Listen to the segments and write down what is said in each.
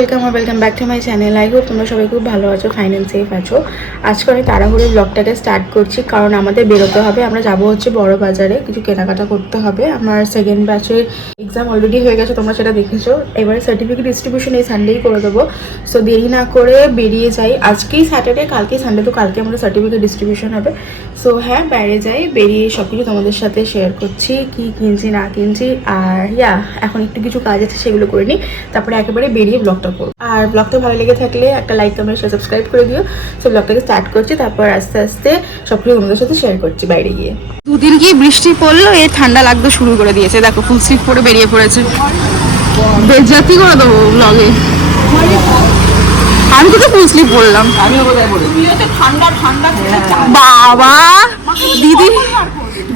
Welcome back to my channel. I hope তোমরা সবাই খুব ভালো আছো, ফাইন অ্যান্ড সেফ আছো। আজকে আমি তাড়াহুড়ো ব্লগটাকে স্টার্ট করছি, কারণ আমাদের বেরোতে হবে। আমরা যাবো হচ্ছে বড় বাজারে, কিছু কেনাকাটা করতে হবে। আমার সেকেন্ড ব্যাচের এক্সাম অলরেডি হয়ে গেছে, তোমরা সেটা দেখেছো। এবারে সার্টিফিকেট ডিস্ট্রিবিউশন এই সানডেই করে দেবো। সো দেরি না করে বেরিয়ে যাই। আজকেই স্যাটারডে, কালকেই সানডে, তো কালকে আমাদের সার্টিফিকেট ডিস্ট্রিবিউশন হবে। সো হ্যাঁ, বাইরে যাই, বেরিয়ে সব কিছু তোমাদের সাথে শেয়ার করছি, কি কিনছি না কিনছি। আর এখন একটু কিছু কাজ আছে, সেগুলো করে নিই, তারপরে একেবারে বেরিয়ে ব্লগটা করবো। আর ব্লগটা ভালো লেগে থাকলে একটা লাইক, কমেন্ট, শেয়ার, সাবস্ক্রাইব করে দিও। সো ব্লগটাকে স্টার্ট করছি, তারপর আস্তে আস্তে সব কিছু তোমাদের সাথে শেয়ার করছি বাইরে গিয়ে। দুদিন কি বৃষ্টি পড়লো, এই ঠান্ডা লাগতে শুরু করে দিয়েছে। দেখো ফুল স্লিভ পরে বেরিয়ে পড়েছে। বেজ্জাতি করে দেবো ব্লগে। আমি তো ফুল স্লিভ পরলাম। বাবা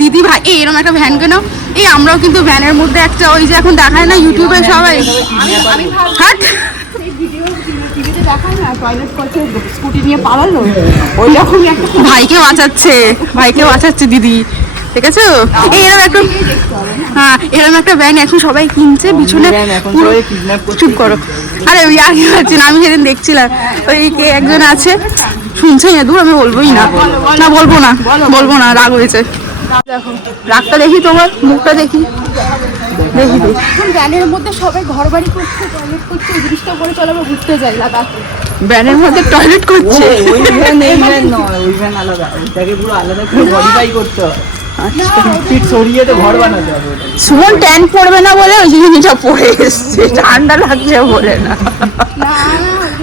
দিদি ভাই, এরকম একটা ভ্যান কেন? এই আমরাও কিন্তু ভ্যানের মধ্যে একটা, ওই যে এখন দেখায় না ইউটিউবে সবাই, ভাইকে বাঁচাচ্ছে দিদি, ঠিক আছে? এরকম একটা, হ্যাঁ এরকম একটা ভ্যান এখন সবাই কিনছে পিছনে। চুপ করো, আরে ওই আর কি হচ্ছে না, আমি সেদিন দেখছিলাম ওই কে একজন আছে, শুনছে না, দূর আমি বলবোই না, বলবো না, রাগ হয়েছে। দেখো রাগটা দেখি, তোমার মুখটা দেখি। ভ্যানের মধ্যে সবাই ঘর বাড়ি করছে, টয়লেট করছে, এই জিনিসটা করে চলো আমরা ঘুরতে যাই লাদাখ। ভ্যানের মধ্যে টয়লেট করছে, ওই ভ্যান এই ভ্যান নয়, ওই ভ্যান আলাদা, ওইটাকে পুরো আলাদা করে মডিফাই করতে হয়। সুমন ট্যান পড়বে না বলে ওই জিনিসটা পরে এসছে, ঠান্ডা লাগছে বলে না।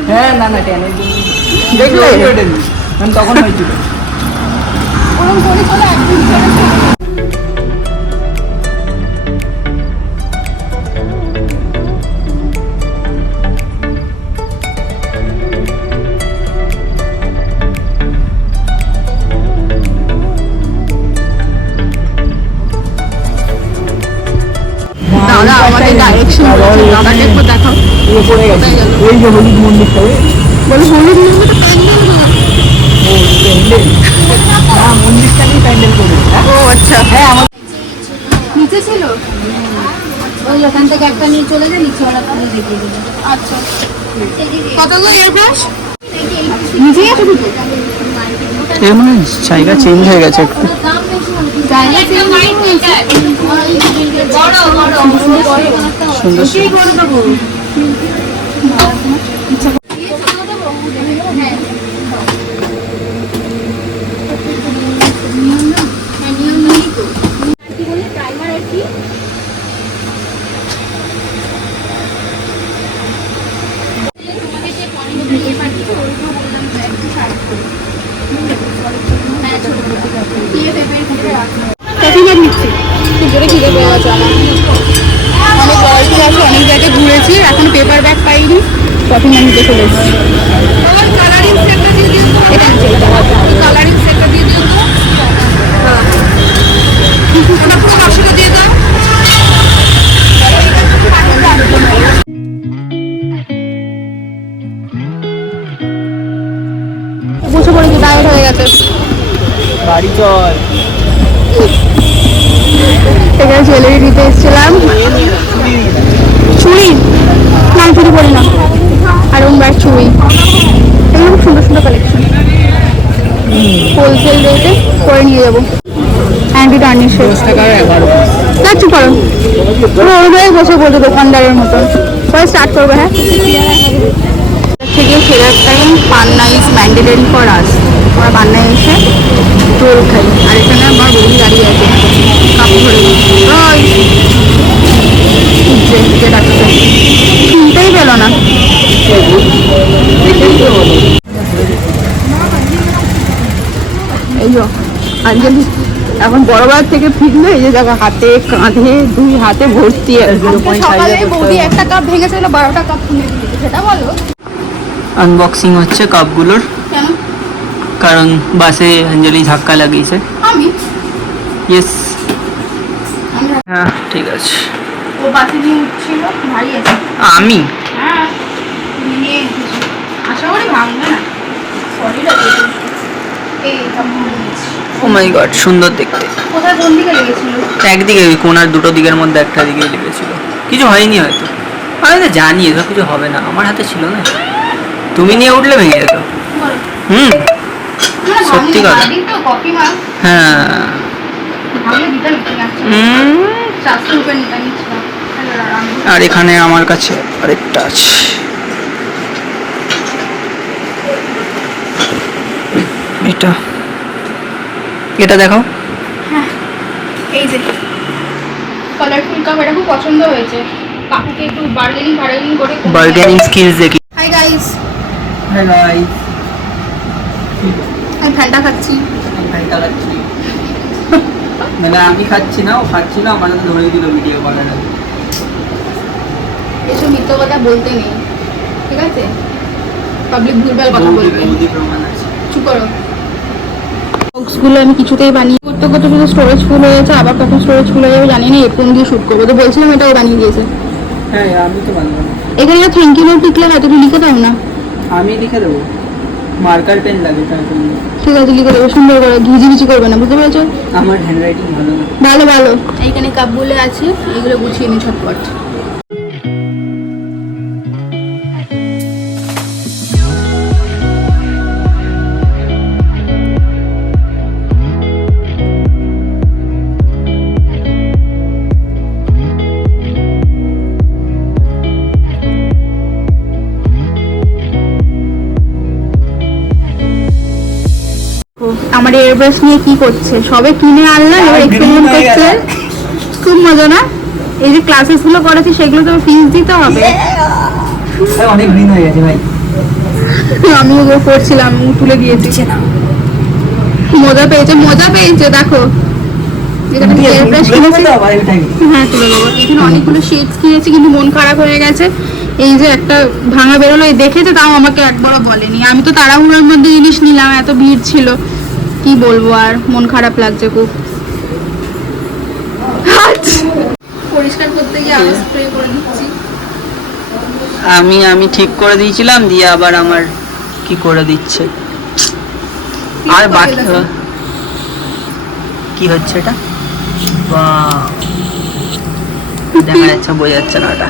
হ্যাঁ না ট্যানের জন্য দেখলে তখন হয়েছিল। দাদা আমাদের ডাইরেকশন দাদাকে একটু দেখাও। ওই যে হলুদ মন্দিরটা, বলে হলুদ মন্দিরটা নিয়ে প্যান্ডেল করে। ও আচ্ছা, হ্যাঁ আমার নিচে ছিল, ওই ওখান থেকে একটা নিয়ে চলে যায়, নিচে ওরা করে দেখিয়ে দেবে। আচ্ছা কতগুলো এয়ারব্রাশ নিচেই আছে দুটো। এর মানে জায়গা চেঞ্জ হয়ে গেছে একটু, সুন্দর অনেক বয়স আছে, অনেক জায়গায় ঘুরেছি, এখন পেপার ব্যাগ পাইনি, কফি আমি দেখে এসেছি। বসে পড়েছি, টায়ার্ড হয়ে গেছে, বাড়ি চল। এখানে জুয়েলারি দিতে এসেছিলাম, চুড়ি না চুড়ি পরি না, আর ব্যাগ চুড়ি, এগুলো খুব সুন্দর সুন্দর কালেকশন, হোলসেল রেটে করে নিয়ে যাবো। অ্যান্টি টার্নিশ 10 টাকা 11 যাচ্ছি করো, ওই বসে বলতো দোকানদারের মতন। পরে স্টার্ট করবে। হ্যাঁ থেকে ফেরার time Panna is mandatory for us. আমরা পান্নায় এসে রোল খাই, আর এখানে আমার বৌদি দাঁড়িয়ে আছে কাপড় ধরে, শুনতেই পেল না। এই যে আঞ্জলি এখন বড় বাজার থেকে ফিরলো, এই যে দেখো হাতে কাঁধে দুই হাতে ভর্তি। বৌদি একটা কাপ ভেঙেছিল, 12টা কাপ কিনে দিয়েছে, সেটা বলো। আনবক্সিং হচ্ছে কাপগুলোর, কেন? কারণ বাসে অঞ্জলি ধাক্কা লাগিয়েছে। আমি ইয়েস, হ্যাঁ ঠিক আছে। ও বাসে নিয়ে উঠছিল, ভারী আছে। আমি হ্যাঁ নিয়ে এসেছি, আশা করি ভাঙবে না। সরি রে, ও মাই গড সুন্দর দেখতে। কোথায় কোন দিকে লেগেছিল? একদিকে, ওই কোণার দুটো দিকের মধ্যে একটা দিকে লেগেছিল, কিছু হয়নি হয়তো। আমি তো জানি এসব কিছু হবে না, আমার হাতে ছিল না। তুমি নিয়ে উঠলে ভেঙে যেত। সত্যি কথা। হ্যাঁ আর এখানে আমার কাছে আরেকটা আছে। এটা এটা দেখো। হ্যাঁ এই যে কালারফুল কাপ, এটা খুব পছন্দ হয়েছে কাকুকে, একটু বার্গেনিং করে বার্গেনিং স্কিলস দেখি। হাই গাইস, হাই গাইস, আমি ফ্যানটা খাচ্ছি। মানে আমি খাচ্ছি না, ও খাচ্ছি না, আমার হাতে ধরে দিল ভিডিও করার আগে। এসব মিথ্যা কথা বলতে নেই, ঠিক আছে? পাবলিক ভুলভাল কথা বলবে। চুপ করো। বক্সগুলো আমি কিছুতেই বানিয়ে করতে করতে শুধু স্টোরেজ ফুল হয়ে গেছে, আবার কখন স্টোরেজ ফুল হয়ে যাবে জানি না। এরকম দিয়ে শুট করবো তো বলছিলাম, এটাও বানিয়ে দিয়েছে। হ্যাঁ আমি তো বানাবো। এখানে থ্যাংক ইউ নোট লিখলে এত লিখে দাও না। আমি লিখে দেবো, মার্কার পেন লাগে তার জন্য। ঠিক আছে লিখে দেবো, সুন্দর করে ঘিজিমিচি করবে না, বুঝতে পেরেছো? আমার হ্যান্ডরাইটিং ভালো না। ভালো ভালো। এইখানে কাপগুলো আছে, এগুলো গুছিয়ে নি ঝটপট। আমার এয়ারব্রাশ নিয়ে কি করছে, সবে কিনে আনলাম, এবার এক্সপেরিমেন্ট করছে। খুব মজা না? এই যে ক্লাসেস গুলো করেছি সেগুলো তো ফিস দিতে হবে। অনেক দিন হয়ে গেছে ভাই। আমি ওগুলো করছিলাম, তুলে দিয়েছি না। মজা পেয়েছে দেখো। যেখানে এয়ারব্রাশ কিনেছি, হ্যাঁ তুলে দেবো। এখানে অনেকগুলো শেডস কিনেছি কিন্তু মন খারাপ হয়ে গেছে। এই যে একটা ভাঙা বেরোলো, দেখেছে তাও আমাকে একবারও বলেনি। আমি তো তাড়াহুড়োর মধ্যে জিনিস নিলাম, এত ভিড় ছিল, কি বলবো আর, মন খারাপ লাগছে খুব। পরিষ্কার করতে গিয়ে আবার স্প্রে করে দিচ্ছি। আমি ঠিক করে দিয়েছিলাম, দিয়ে আবার আমার কি করে দিচ্ছে। আর বাকি কি হচ্ছে এটা? দেখা যাচ্ছে, বোঝা যাচ্ছে না। এটা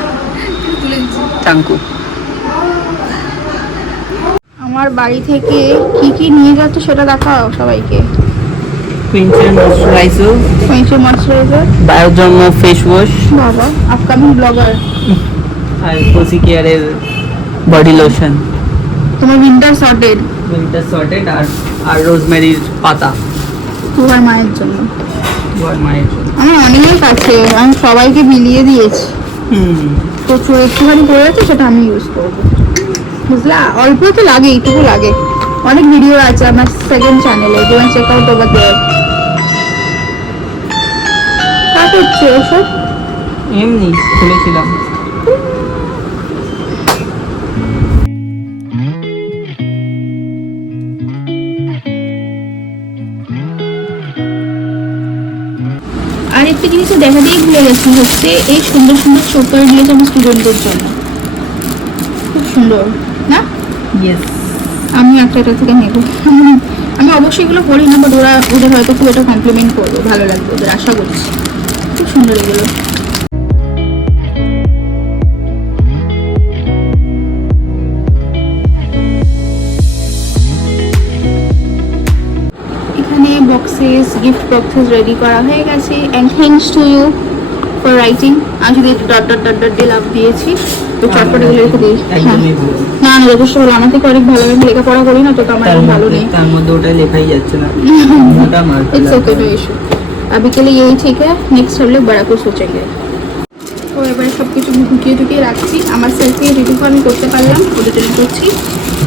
চাঙ্কু। আমার বাড়ি থেকে কি কি নিয়ে যাচ্ছে সেটা দেখাও সবাইকে। ময়শ্চারাইজার, বায়োজর্ম ফেস ওয়াশ, বাবা আপকামিং ব্লগার, আর কোসি কেয়ারের বডি লোশন, তোমার উইন্টার সর্টেড আর রোজমেরির পাতা তোমার মায়ের জন্য। মায়ের জন্য আমার অনেক আছে, আমি সবাইকে বিলিয়ে দিয়েছি। প্রচুর একটুখানি পড়ে আছে, সেটা আমি ইউজ করবো, বুঝলা? অল্প তো লাগে, এইটুকু লাগে। অনেক ভিডিও আছে আমার সেকেন্ড চ্যানেলে, যেমন চেক আউট ওভার দেয়ার। কাট হচ্ছে ওসব এমনি খুলেছিলাম। আর একটা জিনিস দেখাতেই ভুলে গেছি, হচ্ছে এই সুন্দর সুন্দর চোকার দিয়েছে আমার স্টুডেন্টদের জন্য। খুব সুন্দর না? ইয়েস, আমি একটা এটা থেকে নেব। আমি অবশ্যই এগুলো পড়ি না, বাট ওদের হয়তো খুব এটা কমপ্লিমেন্ট করবো, ভালো লাগবে ওদের, আশা করছি। খুব সুন্দর এগুলো। এখানে বক্সেস, গিফট বক্সেস রেডি করা হয়ে গেছে। And thanks to you for writing. আমি শুধু একটু ডট ডট ডট ডট দিয়ে লাভ দিয়েছি, তো চটপট এগুলো রেখে দিই। না না যথেষ্ট ভালো, আমার থেকে অনেক ভালো। আমি লেখাপড়া করি না তো, আমার ভালো নেই। তার মধ্যে ওটা লেখাই যাচ্ছে না। It's okay, no issue. अभी के लिए यही ठीक है, नेक्स्ट हम लोग बड़ा कुछ सोचेंगे। তো এবারে সব কিছু ঢুকিয়ে রাখছি। আমার সেলফি যেটুকু আমি করতে পারলাম ওদের জন্য করছি।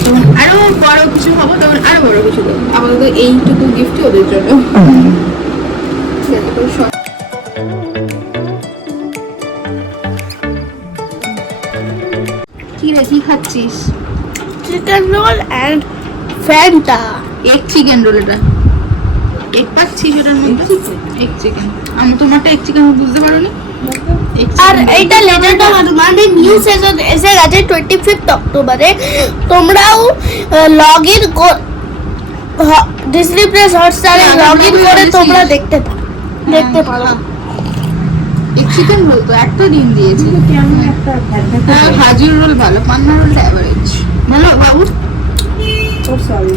তখন আরও বড় কিছু হবো, তখন আরও বড় কিছু দেবো। আপাতত এইটুকু গিফটই ওদের জন্য। ঠিক আছে, তো সব কি খাচ্ছিস? Chicken roll and Fanta. Egg chicken roll. এটা এগ পাচ্ছি সেটার মধ্যে, এগ চিকেন। আমি তোমারটা এগ চিকেন বুঝতে পারোনি। আর এইটা লেজারটা মানে নিউ সিজন এসে গেছে 25 অক্টোবরে। তোমরাও লগ ইন ডিজনি প্লাস হটস্টারে লগ ইন করে তোমরা দেখতে পারো। চিকেন রোল তো একটা ডিম দিয়েছে। কেমন একটা হাজির রোল ভালো, পান্না রোলটা অ্যাভারেজ। বলো বাবু। সরি